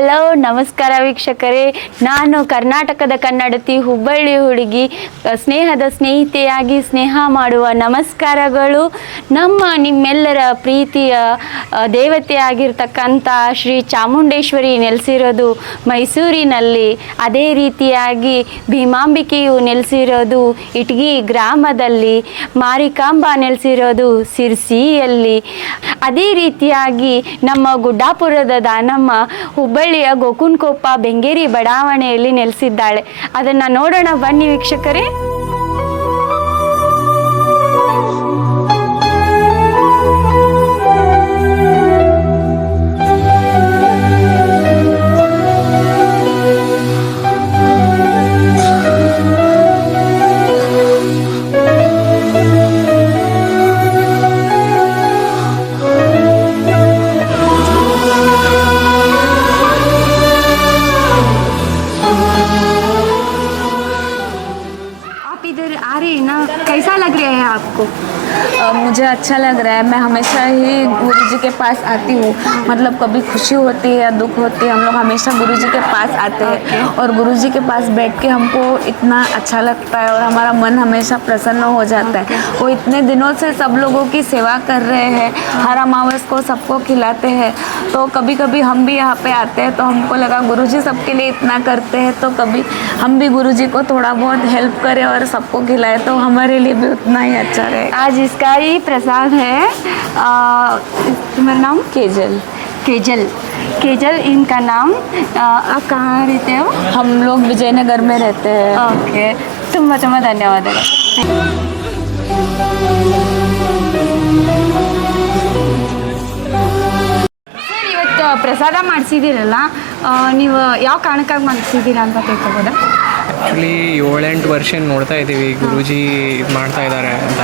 Hello ನಮಸ್ಕಾರ ವೀಕ್ಷಕರೇ, ನಾನು ಕರ್ನಾಟಕದ ಕನ್ನಡತಿ ಹುಬ್ಬಳ್ಳಿ ಹುಡುಗಿ, ಸ್ನೇಹದ ಸ್ನೇಹಿತೆಯಾಗಿ ಸ್ನೇಹ ಮಾಡುವ ನಮಸ್ಕಾರಗಳು. ನಿಮ್ಮೆಲ್ಲರ ಪ್ರೀತಿಯ ದೇವತೆಯಾಗಿರ್ತಕ್ಕಂಥ ಶ್ರೀ ಚಾಮುಂಡೇಶ್ವರಿ ನೆಲೆಸಿರೋದು ಮೈಸೂರಿನಲ್ಲಿ, ಅದೇ ರೀತಿಯಾಗಿ ಭೀಮಾಂಬಿಕೆಯು ನೆಲೆಸಿರೋದು ಇಟಗಿ ಗ್ರಾಮದಲ್ಲಿ, ಮಾರಿಕಾಂಬ ನೆಲೆಸಿರೋದು ಸಿರ್ಸಿಯಲ್ಲಿ, ಅದೇ ರೀತಿಯಾಗಿ ನಮ್ಮ ಗುಡ್ಡಾಪುರದ ದಾನಮ್ಮ ಹುಬ್ಬಳ್ಳಿಯ ಗೋಕುನ್ಕೊಪ್ಪ ಬೆಂಗೇರಿ ಬಡಾವಣೆಯಲ್ಲಿ ನೆಲೆಸಿದ್ದಾಳೆ. ಅದನ್ನು ನೋಡೋಣ ಬನ್ನಿ ವೀಕ್ಷಕರೇ. कैसा लग रहा है आपको? मुझे अच्छा लग रहा है. मैं हमेशा ही गुरु जी के पास आती हूँ. मतलब कभी खुशी होती है या दुख होती है, हम लोग हमेशा गुरु जी के पास आते हैं. और गुरु जी के पास बैठ के हमको इतना अच्छा लगता है और हमारा मन हमेशा प्रसन्न हो जाता है. वो इतने दिनों से सब लोगों की सेवा कर रहे हैं, हर अमावस को सबको खिलाते हैं. तो कभी कभी हम भी यहाँ पे आते हैं तो हमको लगा गुरु जी सबके लिए इतना करते हैं, तो कभी हम भी गुरु जी को थोड़ा बहुत हेल्प करें और सबको खिलाएं, तो हमारे लिए भी उतना ही अच्छा रहे. आज इसका ही प्रसाद है. तुम्हारा नाम? केजल. केजल. केजल इनका नाम. आप कहाँ रहते हो? हम लोग विजयनगर में रहते हैं. ओके, ತುಂಬ ತುಂಬ ಧನ್ಯವಾದಗಳು. ಸರ್, ಇವತ್ತು ಪ್ರಸಾದ ಮಾಡಿಸಿದ್ದೀರಲ್ಲ, ನೀವು ಯಾವ ಕಾರಣಕ್ಕಾಗಿ ಮಾಡಿಸಿದ್ದೀರಾ ಅಂತ ತಿಳ್ಕೊಬೋದಾ? ಆ್ಯಕ್ಚುಲಿ 7-8 ವರ್ಷ ನೋಡ್ತಾ ಇದ್ದೀವಿ ಗುರೂಜಿ ಇದು ಮಾಡ್ತಾ ಇದ್ದಾರೆ ಅಂತ.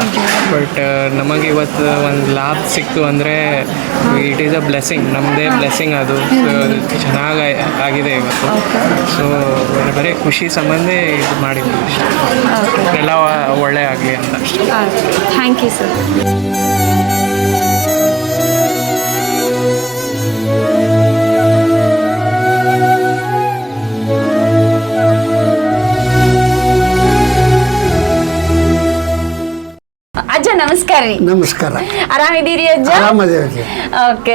ಬಟ್ ನಮಗೆ ಇವತ್ತು ಒಂದು ಲಾಭ ಸಿಕ್ತು ಅಂದರೆ ಇಟ್ ಈಸ್ ಅ ಬ್ಲೆಸ್ಸಿಂಗ್, ನಮ್ಮದೇ ಬ್ಲೆಸ್ಸಿಂಗ್ ಅದು. ಚೆನ್ನಾಗಿ ಆಗಿದೆ ಇವತ್ತು. ಸೊ ಬರೀ ಖುಷಿ ಸಂಬಂಧ ಇದು ಮಾಡಿದ್ವಿ ಅಷ್ಟೇ. ಎಲ್ಲ ಒಳ್ಳೆ ಆಗಲಿ ಅಂತ ಅಷ್ಟೇ. Thank you sir. ಅಜ್ಜ ನಮಸ್ಕಾರ ರೀ. ನಮಸ್ಕಾರ. ಆರಾಮಿದ್ದೀರಿ ಅಜ್ಜ? ಆರಾಮದೇವಿ. ಓಕೆ,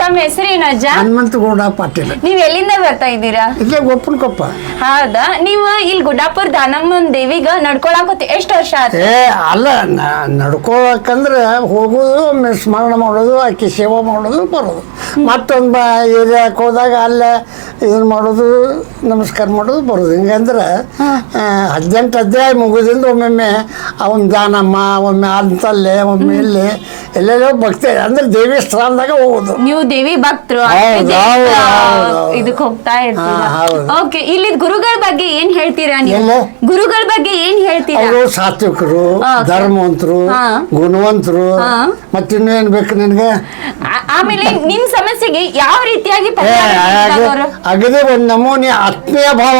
ತಮ್ಮ ಹೆಸರೇನು ಅಜ್ಜ? ಹನುಮಂತಗೌಡ ಪಾಟೀಲ್. ನೀವ್ ಎಲ್ಲಿಂದ ಬರ್ತಾ ಇದ್ದೀರಾ? ಇಲ್ಲೇ ಗೋಪನಕೊಪ್ಪ. ಹೌದಾ? ನೀವು ಇಲ್ಲಿ ಗುಡ್ಡಾಪುರ ದಾನಮ್ಮನ ದೇವಿಗ ನಡ್ಕೊಳಕತ್ತಿ ಎಷ್ಟು ವರ್ಷ ಆಯ್ತು? ಅಲ್ಲ, ನಡ್ಕೋಬೇಕಂದ್ರೆ ಹೋಗೋದು, ಒಮ್ಮೆ ಸ್ಮರಣ ಮಾಡೋದು, ಆಕೆ ಸೇವಾ ಮಾಡೋದು, ಬರೋದು. ಮತ್ತೊಂದು ಏರಿಯಾಕ್ಕೆ ಹೋದಾಗ ಅಲ್ಲೇ ಇದನ್ನು ಮಾಡೋದು, ನಮಸ್ಕಾರ ಮಾಡೋದು, ಬರೋದು. ಹಿಂಗಂದ್ರೆ 18 ಅಧ್ಯಾಯ ಮುಗಿದಿಂದ ಒಮ್ಮೊಮ್ಮೆ ಅವನ ದಾನಮ್ಮ, ಒಮ್ಮೆ ಅಂತಲ್ಲೇ, ಒಮ್ಮೆ ಇಲ್ಲಿ ಎಲ್ಲೆಲ್ಲೋ ಭಕ್ತಿ ಅಂದ್ರೆ ದೇವಿ ಸ್ಥಾನದಾಗ ಹೋಗೋದು. ನೀವು ದೇವಿ ಭಕ್ತರು, ಇದಕ್ಕೆ ಹೋಗ್ತಾ ಇರ್ತೀರಾ? ಓಕೆ, ಇಲ್ಲಿ ಗುರುಗಳ ಬಗ್ಗೆ ಏನ್ ಹೇಳ್ತೀರಾ ನೀವು? ಗುರುಗಳ ಬಗ್ಗೆ ಏನ್ ಹೇಳ್ತೀರಾ? ಅವರು ಸಾತ್ವಿಕರು, ಧರ್ಮವಂತರು, ಗುಣವಂತರು, ಮತ್ತಿನ್ನೇನ್ ಬೇಕು ನಿನ್ಗೆ? ಆಮೇಲೆ ನಿಮ್ ಸಮಸ್ಯೆಗೆ ಯಾವ ರೀತಿಯಾಗಿ ಅಗದೇ ಒಂದ್ ನಮೂನಿ ಆತ್ಮೀಯ ಭಾವ.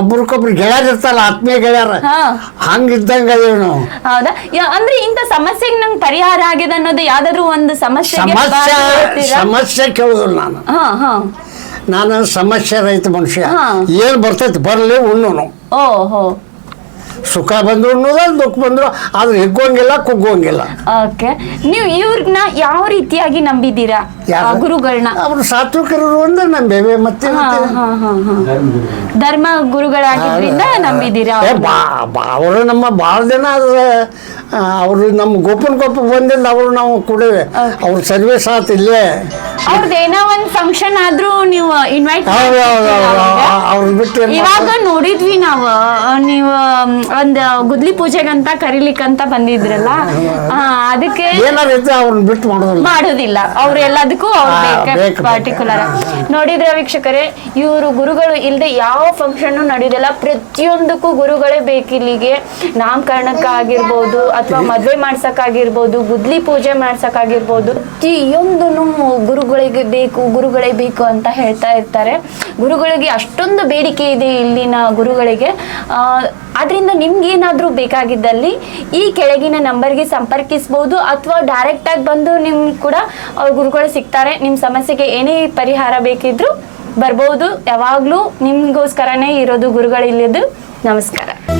ಒಬ್ರಿಗೊಬ್ರು ಗೆಳೆಯರ್ ಇರ್ತಾರಲ್ಲ, ಆತ್ಮೀಯ ಗೆಳೆಯರ, ಹಂಗಿದ್ದಂಗ ಅದೇವ್ ನಾವು. ಹೌದಾ? ಅಂದ್ರೆ ಇಂಥ ಸಮಸ್ಯೆಗೆ ನಂಗೆ ಪರಿಹಾರ ಆಗಿದೆ ಅನ್ನೋದು ಯಾವ್ದಾದ್ರು ಒಂದು ಸಮಸ್ಯೆ ಕೇಳುದಿಲ್ಲ ನಾನು ಸಮಸ್ಯೆ ರಹಿತ ಮನುಷ್ಯ. ಏನ್ ಬರ್ತೈತಿ ಬರ್ಲಿ ಉಣ್ಣು. ಓಹೋ, ಸುಖ ಬಂದ್ರು ಉಣ್ಣೋದ, ದುಃಖ ಬಂದ್ರು, ಆದ್ರೆ ಹಿಗ್ಗೋಂಗಿಲ್ಲ, ಕುಗ್ಗೋಂಗಿಲ್ಲ. ಓಕೆ, ನೀವು ಇವ್ರನ್ನ ಯಾವ ರೀತಿಯಾಗಿ ನಂಬಿದ್ದೀರಾ ಗುರುಗಳನ್ನ? ಅವ್ರು ಸಾತ್ವಿಕರು ಅಂದ್ರೆ ನಂಬೇವೆ. ಮತ್ತೆ ಧರ್ಮ ಗುರುಗಳಾಗಿದ್ರಿಂದ ನಂಬಿದ್ದೀರಾ? ಅವರು ನಮ್ಮ ಭಾಳ ಜನ ಅವರು ನಮ್ಮ ಗೋಪನಕೊಪ್ಪ ಬಂದಿಂದ ಅವರು ನಾವು ಕೊಡೇವೆ. ಅವ್ರ ಸರ್ವಿಸ್ ಆತ ಇಲ್ಲೇ. ಅವ್ರದ್ದು ಏನೋ ಒಂದು ಫಂಕ್ಷನ್ ಆದ್ರೂ ನೀವು ಇನ್ವೈಟ್ ಅವ್ರ ಬಿಟ್ಟು ಇವಾಗ ನೋಡಿದ್ವಿ ನಾವು, ನೀವು ಒಂದು ಗುದ್ಲಿ ಪೂಜೆಗಂತ ಕರಿಲಿಕ್ಕಂತ ಬಂದಿದ್ರಲ್ಲ, ಅದಕ್ಕೆ ಅವ್ರನ್ನ ಬಿಟ್ಟು ಮಾಡೋದಿಲ್ಲ. ಅವ್ರು ಎಲ್ಲದಕ್ಕೂ ಅವ್ರು ಪರ್ಟಿಕ್ಯುಲರ್. ನೋಡಿದ್ರೆ ವೀಕ್ಷಕರೇ, ಇವರು ಗುರುಗಳು ಇಲ್ಲದೆ ಯಾವ ಫಂಕ್ಷನ್ ನಡೆಯೋದಿಲ್ಲ. ಪ್ರತಿಯೊಂದಕ್ಕೂ ಗುರುಗಳೇ ಬೇಕು. ಇಲ್ಲಿಗೆ ನಾಮಕರಣಕ್ಕಾಗಿರ್ಬೋದು, ಅಥವಾ ಮದುವೆ ಮಾಡ್ಸಕ್ಕಾಗಿರ್ಬೋದು, ಗುದ್ಲಿ ಪೂಜೆ ಮಾಡ್ಸಕ್ಕಾಗಿರ್ಬೋದು, ಪ್ರತಿಯೊಂದನ್ನು ಗುರುಗಳೇ ಬೇಕು ಅಂತ ಹೇಳ್ತಾ ಇರ್ತಾರೆ. ಗುರುಗಳಿಗೆ ಅಷ್ಟೊಂದು ಬೇಡಿಕೆ ಇದೆ ಇಲ್ಲಿನ ಗುರುಗಳಿಗೆ. ಆದ್ರಿಂದ ನಿಮ್ಗೇನಾದ್ರೂ ಬೇಕಾಗಿದ್ದಲ್ಲಿ ಈ ಕೆಳಗಿನ ನಂಬರ್ಗೆ ಸಂಪರ್ಕಿಸಬಹುದು, ಅಥವಾ ಡೈರೆಕ್ಟ್ ಆಗಿ ಬಂದು ನಿಮ್ ಕೂಡ ಗುರುಗಳು ಸಿಗ್ತಾರೆ. ನಿಮ್ಮ ಸಮಸ್ಯೆಗೆ ಏನೇ ಪರಿಹಾರ ಬೇಕಿದ್ರು ಬರ್ಬೋದು. ಯಾವಾಗ್ಲೂ ನಿಮ್ಗೋಸ್ಕರನೇ ಇರೋದು ಗುರುಗಳು ಇಲ್ಲಿದ್ದು. ನಮಸ್ಕಾರ.